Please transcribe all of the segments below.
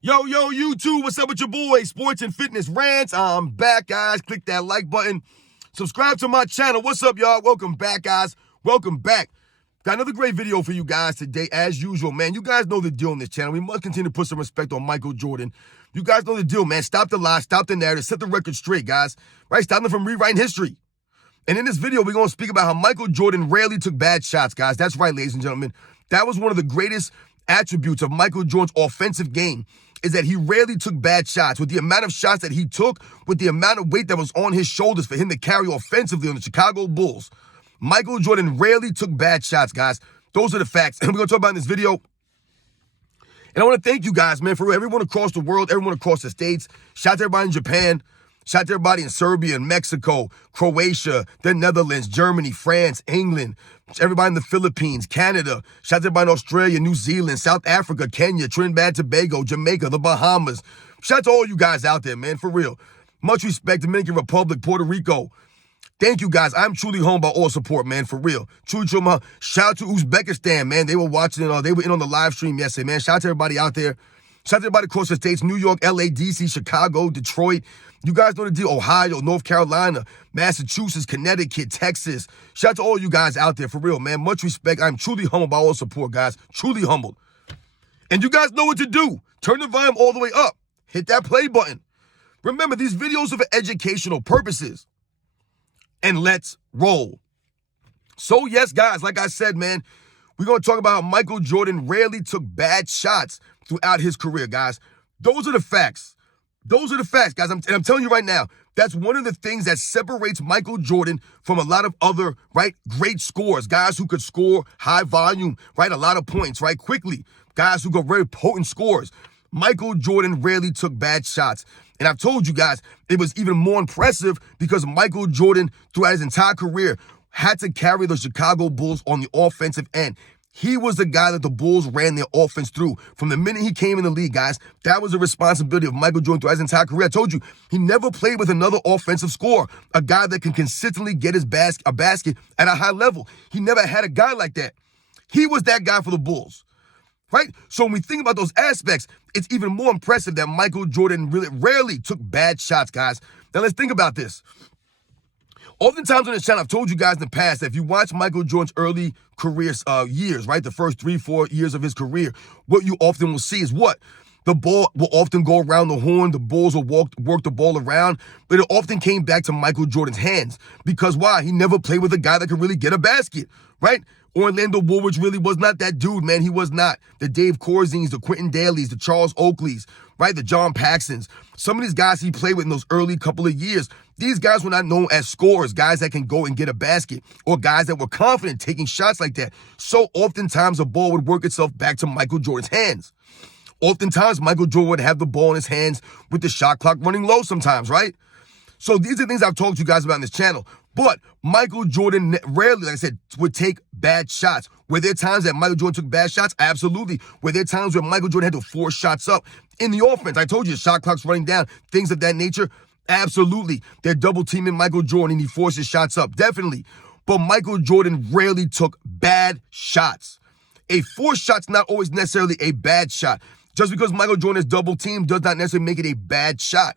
Yo, YouTube, what's up with your boy? Sports and Fitness Rants. I'm back, guys. Click that like button. Subscribe to my channel. What's up, y'all? Welcome back, guys. Welcome back. Got another great video for you guys today, as usual, man. You guys know the deal on this channel. We must continue to put some respect on Michael Jordan. You guys know the deal, man. Stop the lies, stop the narrative, set the record straight, guys. Right? Stop them from rewriting history. And in this video, we're going to speak about how Michael Jordan rarely took bad shots, guys. That's right, ladies and gentlemen. That was one of the greatest attributes of Michael Jordan's offensive game, is that he rarely took bad shots. With the amount of shots that he took, with the amount of weight that was on his shoulders for him to carry offensively on the Chicago Bulls, Michael Jordan rarely took bad shots, guys. Those are the facts. And we're going to talk about in this video. And I want to thank you guys, man, for real. Everyone across the world, everyone across the states. Shout out to everybody in Japan. Shout out to everybody in Serbia and Mexico, Croatia, the Netherlands, Germany, France, England, everybody in the Philippines, Canada. Shout out to everybody in Australia, New Zealand, South Africa, Kenya, Trinidad, Tobago, Jamaica, the Bahamas. Shout out to all you guys out there, man, for real. Much respect, Dominican Republic, Puerto Rico. Thank you, guys. I'm truly humbled by all support, man, for real. Truly. Shout out to Uzbekistan, man. They were watching, they were in on the live stream yesterday, man. Shout out to everybody out there. Shout out to everybody across the states, New York, LA, DC, Chicago, Detroit. You guys know the deal. Ohio, North Carolina, Massachusetts, Connecticut, Texas. Shout out to all you guys out there, for real, man. Much respect. I'm truly humbled by all support, guys. Truly humbled. And you guys know what to do. Turn the volume all the way up. Hit that play button. Remember, these videos are for educational purposes. And let's roll. So, yes, guys, like I said, man, we're going to talk about how Michael Jordan rarely took bad shots throughout his career, guys. Those are the facts. Those are the facts, guys. And I'm telling you right now, that's one of the things that separates Michael Jordan from a lot of other, right, great scorers, guys who could score high volume, right, a lot of points, right, quickly, guys who go very potent scores. Michael Jordan rarely took bad shots. And I've told you guys, it was even more impressive because Michael Jordan, throughout his entire career, had to carry the Chicago Bulls on the offensive end. He was the guy that the Bulls ran their offense through. From the minute he came in the league, guys, that was the responsibility of Michael Jordan throughout his entire career. I told you, he never played with another offensive scorer, a guy that can consistently get his a basket at a high level. He never had a guy like that. He was that guy for the Bulls. Right? So when we think about those aspects, it's even more impressive that Michael Jordan really rarely took bad shots, guys. Now let's think about this. Oftentimes on this channel, I've told you guys in the past that if you watch Michael Jordan's early career years, right, the first 3-4 years of his career, what you often will see is what? The ball will often go around the horn. The Bulls will work the ball around, but it often came back to Michael Jordan's hands. Because why? He never played with a guy that could really get a basket, right? Orlando Woolridge really was not that dude, man. He was not. The Dave Corzines, the Quentin Dailys, the Charles Oakleys, right? The John Paxsons. Some of these guys he played with in those early couple of years, these guys were not known as scorers, guys that can go and get a basket, or guys that were confident taking shots like that. So oftentimes the ball would work itself back to Michael Jordan's hands. Oftentimes Michael Jordan would have the ball in his hands with the shot clock running low sometimes, right? So these are things I've talked to you guys about in this channel. But Michael Jordan rarely, like I said, would take bad shots. Were there times that Michael Jordan took bad shots? Absolutely. Were there times where Michael Jordan had to force shots up in the offense? I told you, the shot clock's running down, things of that nature. Absolutely. They're double teaming Michael Jordan and he forces shots up. Definitely. But Michael Jordan rarely took bad shots. A forced shot's not always necessarily a bad shot. Just because Michael Jordan is double teamed does not necessarily make it a bad shot.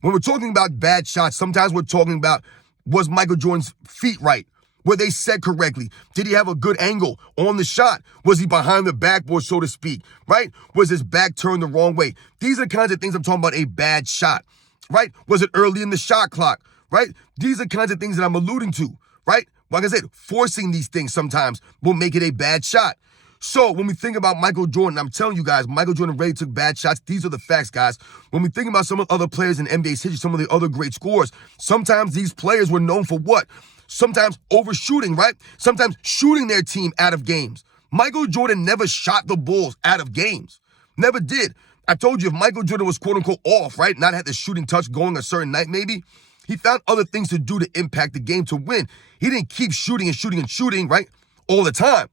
When we're talking about bad shots, sometimes we're talking about, was Michael Jordan's feet right? Were they set correctly? Did he have a good angle on the shot? Was he behind the backboard, so to speak, right? Was his back turned the wrong way? These are the kinds of things I'm talking about a bad shot, right? Was it early in the shot clock, right? These are kinds of things that I'm alluding to, right? Like I said, forcing these things sometimes will make it a bad shot. So when we think about Michael Jordan, I'm telling you guys, Michael Jordan rarely took bad shots. These are the facts, guys. When we think about some of the other players in NBA's history, some of the other great scorers, sometimes these players were known for what? Sometimes overshooting, right? Sometimes shooting their team out of games. Michael Jordan never shot the Bulls out of games. Never did. I told you, if Michael Jordan was quote-unquote off, right, not had the shooting touch going a certain night maybe, he found other things to do to impact the game to win. He didn't keep shooting and shooting and shooting, right, all the time.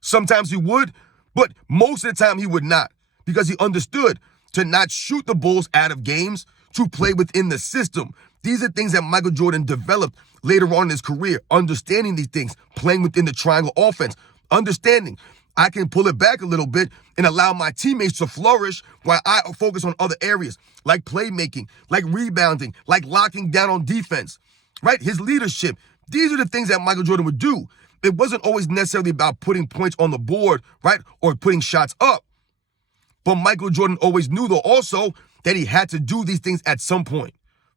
Sometimes he would, but most of the time he would not, because he understood to not shoot the Bulls out of games, to play within the system. These are things that Michael Jordan developed later on in his career, understanding these things, playing within the triangle offense, understanding I can pull it back a little bit and allow my teammates to flourish while I focus on other areas like playmaking, like rebounding, like locking down on defense, right? His leadership. These are the things that Michael Jordan would do. It wasn't always necessarily about putting points on the board, right? Or putting shots up. But Michael Jordan always knew, though, also that he had to do these things at some point,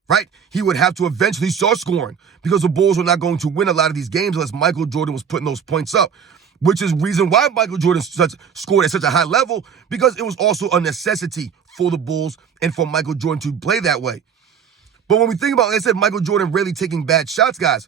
right? He would have to eventually start scoring because the Bulls were not going to win a lot of these games unless Michael Jordan was putting those points up, which is the reason why Michael Jordan scored at such a high level, because it was also a necessity for the Bulls and for Michael Jordan to play that way. But when we think about, like I said, Michael Jordan rarely taking bad shots, guys,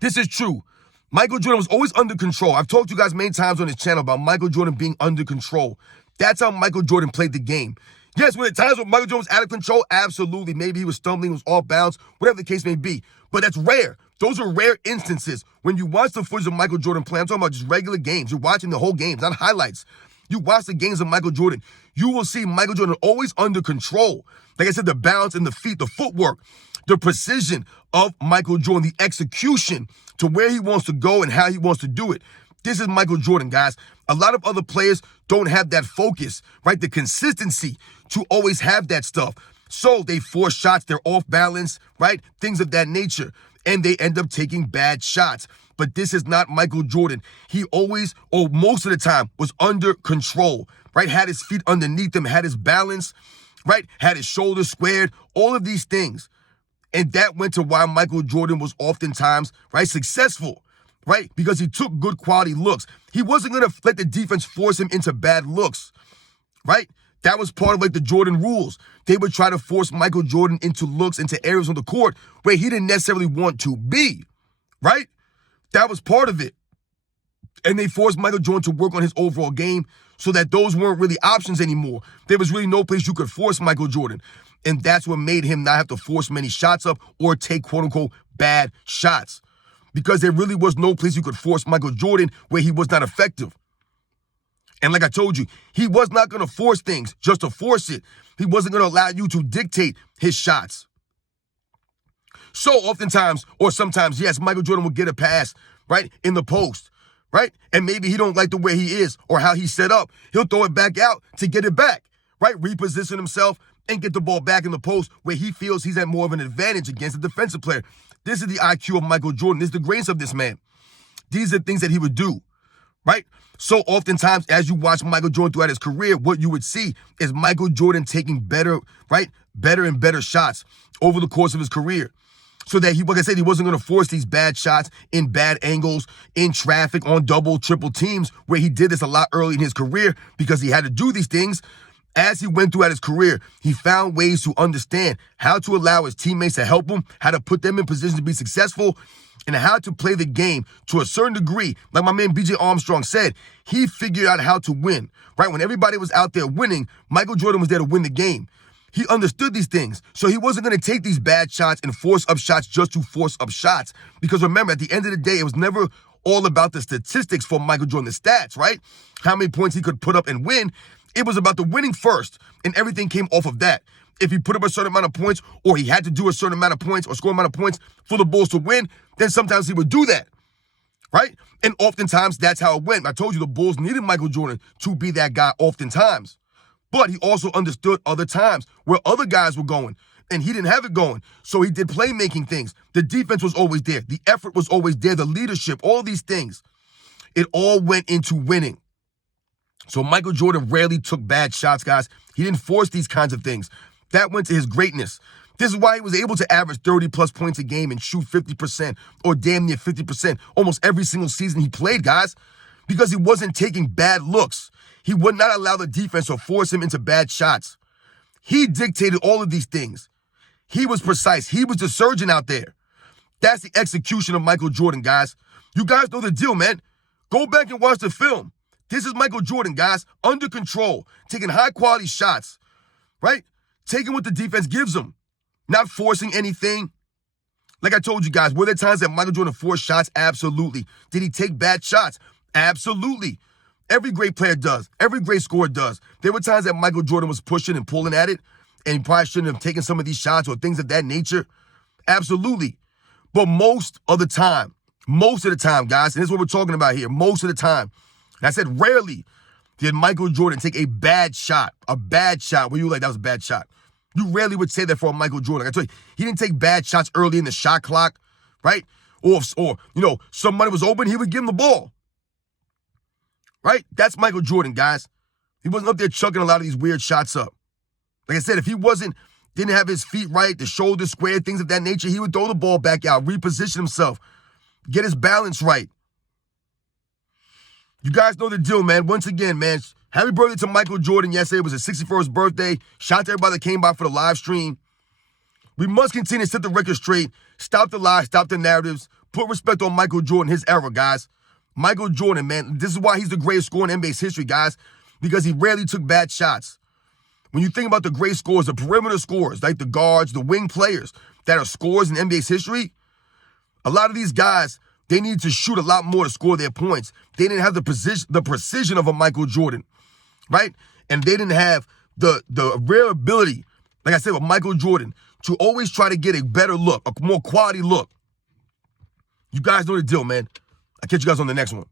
this is true. Michael Jordan was always under control. I've talked to you guys many times on this channel about Michael Jordan being under control. That's how Michael Jordan played the game. Yes, were there times when Michael Jordan was out of control? Absolutely. Maybe he was stumbling, was off bounds, whatever the case may be. But that's rare. Those are rare instances. When you watch the footage of Michael Jordan play, I'm talking about just regular games. You're watching the whole games, not highlights. You watch the games of Michael Jordan. You will see Michael Jordan always under control. Like I said, the balance and the feet, the footwork, the precision of Michael Jordan, the execution to where he wants to go and how he wants to do it. This is Michael Jordan, guys. A lot of other players don't have that focus, right? The consistency to always have that stuff. So they force shots, they're off balance, right? Things of that nature. And they end up taking bad shots. But this is not Michael Jordan. He always, or most of the time, was under control, right? Had his feet underneath him, had his balance, right? Had his shoulders squared, all of these things. And that went to why Michael Jordan was oftentimes, right, successful, right? Because he took good quality looks. He wasn't going to let the defense force him into bad looks, right? That was part of like the Jordan rules. They would try to force Michael Jordan into looks, into areas on the court where he didn't necessarily want to be, right? That was part of it. And they forced Michael Jordan to work on his overall game so that those weren't really options anymore. There was really no place you could force Michael Jordan. And that's what made him not have to force many shots up or take quote-unquote bad shots. Because there really was no place you could force Michael Jordan where he was not effective. And like I told you, he was not going to force things just to force it. He wasn't going to allow you to dictate his shots. So oftentimes, or sometimes, yes, Michael Jordan will get a pass, right, in the post, right? And maybe he don't like the way he is or how he's set up. He'll throw it back out to get it back, right? Reposition himself and get the ball back in the post where he feels he's at more of an advantage against a defensive player. This is the IQ of Michael Jordan. This is the grace of this man. These are things that he would do, right? So oftentimes, as you watch Michael Jordan throughout his career, what you would see is Michael Jordan taking better, right, better and better shots over the course of his career. So that he, like I said, he wasn't going to force these bad shots in bad angles, in traffic, on double, triple teams, where he did this a lot early in his career because he had to do these things. As he went throughout his career, he found ways to understand how to allow his teammates to help him, how to put them in position to be successful, and how to play the game to a certain degree. Like my man B.J. Armstrong said, he figured out how to win, right? When everybody was out there winning, Michael Jordan was there to win the game. He understood these things. So he wasn't going to take these bad shots and force up shots just to force up shots. Because remember, at the end of the day, it was never all about the statistics for Michael Jordan, the stats, right? How many points he could put up and win. It was about the winning first, and everything came off of that. If he put up a certain amount of points, or he had to do a certain amount of points, or score a amount of points for the Bulls to win, then sometimes he would do that, right? And oftentimes, that's how it went. I told you the Bulls needed Michael Jordan to be that guy oftentimes. But he also understood other times where other guys were going, and he didn't have it going. So he did playmaking things. The defense was always there. The effort was always there. The leadership, all these things. It all went into winning. So Michael Jordan rarely took bad shots, guys. He didn't force these kinds of things. That went to his greatness. This is why he was able to average 30-plus points a game and shoot 50% or damn near 50% almost every single season he played, guys, because he wasn't taking bad looks. He would not allow the defense to force him into bad shots. He dictated all of these things. He was precise. He was the surgeon out there. That's the execution of Michael Jordan, guys. You guys know the deal, man. Go back and watch the film. This is Michael Jordan, guys, under control, taking high-quality shots, right? Taking what the defense gives him, not forcing anything. Like I told you guys, were there times that Michael Jordan forced shots? Absolutely. Did he take bad shots? Absolutely. Every great player does. Every great scorer does. There were times that Michael Jordan was pushing and pulling at it, and he probably shouldn't have taken some of these shots or things of that nature. Absolutely. But most of the time, guys, and this is what we're talking about here, most of the time, And I said rarely did Michael Jordan take a bad shot where you were like, that was a bad shot. You rarely would say that for Michael Jordan. Like I told you, he didn't take bad shots early in the shot clock, right? Or you know, somebody was open, he would give him the ball. Right? That's Michael Jordan, guys. He wasn't up there chucking a lot of these weird shots up. Like I said, if he didn't have his feet right, the shoulders squared, things of that nature, he would throw the ball back out, reposition himself, get his balance right. You guys know the deal, man. Once again, man, happy birthday to Michael Jordan. Yesterday was his 61st birthday. Shout out to everybody that came by for the live stream. We must continue to set the record straight, stop the lies, stop the narratives, put respect on Michael Jordan, his era, guys. Michael Jordan, man, this is why he's the greatest scorer in NBA's history, guys, because he rarely took bad shots. When you think about the great scorers, the perimeter scorers, like the guards, the wing players that are scorers in NBA's history, a lot of these guys, they needed to shoot a lot more to score their points. They didn't have the precision of a Michael Jordan, right? And they didn't have the rare ability, like I said, with Michael Jordan, to always try to get a better look, a more quality look. You guys know the deal, man. I'll catch you guys on the next one.